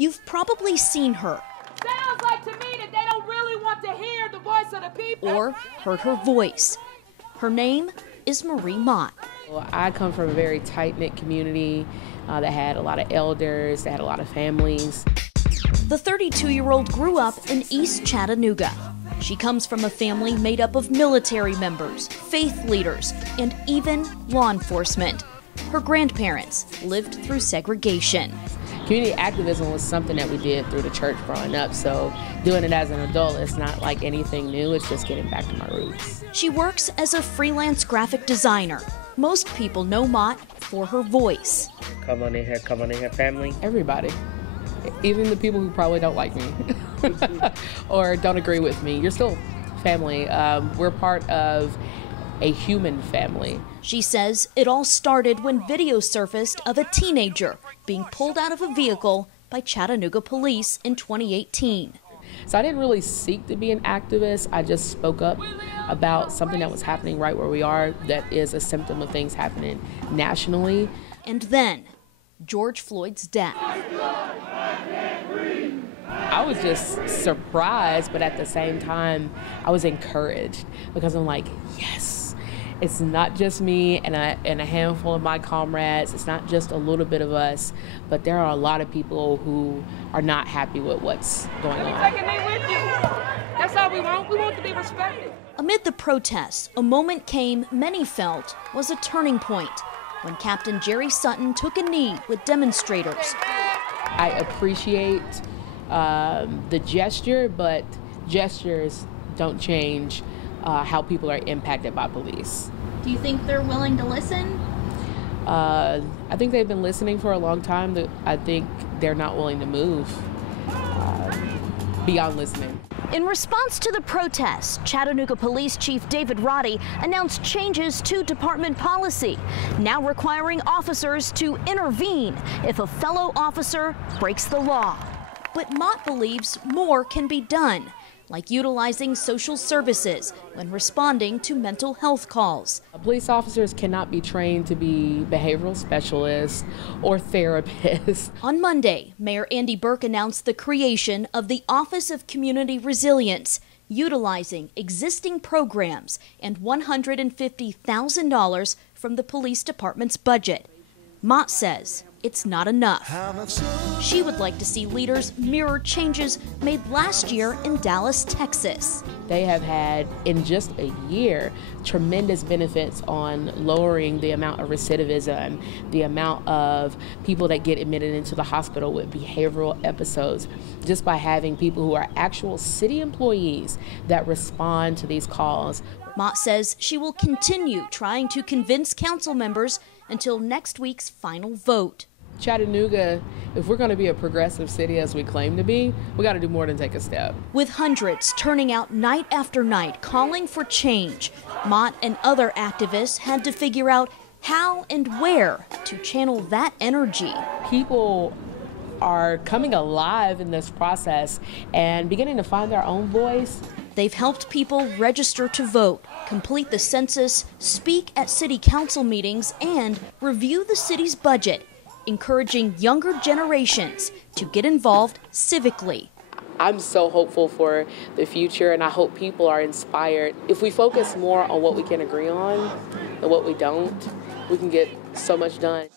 You've probably seen her. Sounds like to me that they don't really want to hear the voice of the people. Or heard her voice. Her name is Marie Mott. Well, I come from a very tight-knit community that had a lot of elders, that had a lot of families. The 32-year-old grew up in East Chattanooga. She comes from a family made up of military members, faith leaders, and even law enforcement. Her grandparents lived through segregation. Community activism was something that we did through the church growing up, so doing it as an adult, it's not like anything new, it's just getting back to my roots. She works as a freelance graphic designer. Most people know Mott for her voice. Come on in here, family. Everybody, even the people who probably don't like me or don't agree with me, you're still family. We're part of a human family. She says it all started when video surfaced of a teenager being pulled out of a vehicle by Chattanooga police in 2018. So I didn't really seek to be an activist. I just spoke up about something that was happening right where we are that is a symptom of things happening nationally. And then, George Floyd's death. I was just surprised, but at the same time, I was encouraged because I'm like, yes, it's not just me and a handful of my comrades. It's not just a little bit of us, but there are a lot of people who are not happy with what's going on. Take a knee with you. That's all we want. We want to be respected. Amid the protests, a moment came many felt was a turning point when Captain Jerry Sutton took a knee with demonstrators. I appreciate the gesture, but gestures don't change how people are impacted by police. Do you think they're willing to listen? I think they've been listening for a long time. I think they're not willing to move beyond listening. In response to the protests, Chattanooga Police Chief David Roddy announced changes to department policy, now requiring officers to intervene if a fellow officer breaks the law. But Mott believes more can be done, like utilizing social services when responding to mental health calls. Police officers cannot be trained to be behavioral specialists or therapists. On Monday, Mayor Andy Burke announced the creation of the Office of Community Resilience, utilizing existing programs and $150,000 from the police department's budget. Mott says it's not enough. She would like to see leaders mirror changes made last year in Dallas, Texas. They have had, in just a year, tremendous benefits on lowering the amount of recidivism, the amount of people that get admitted into the hospital with behavioral episodes, just by having people who are actual city employees that respond to these calls. Mott says she will continue trying to convince council members until next week's final vote. Chattanooga, if we're going to be a progressive city as we claim to be, we got to do more than take a step. With hundreds turning out night after night calling for change, Mott and other activists had to figure out how and where to channel that energy. People are coming alive in this process and beginning to find their own voice. They've helped people register to vote, complete the census, speak at city council meetings, and review the city's budget, encouraging younger generations to get involved civically. I'm so hopeful for the future, and I hope people are inspired. If we focus more on what we can agree on and what we don't, we can get so much done.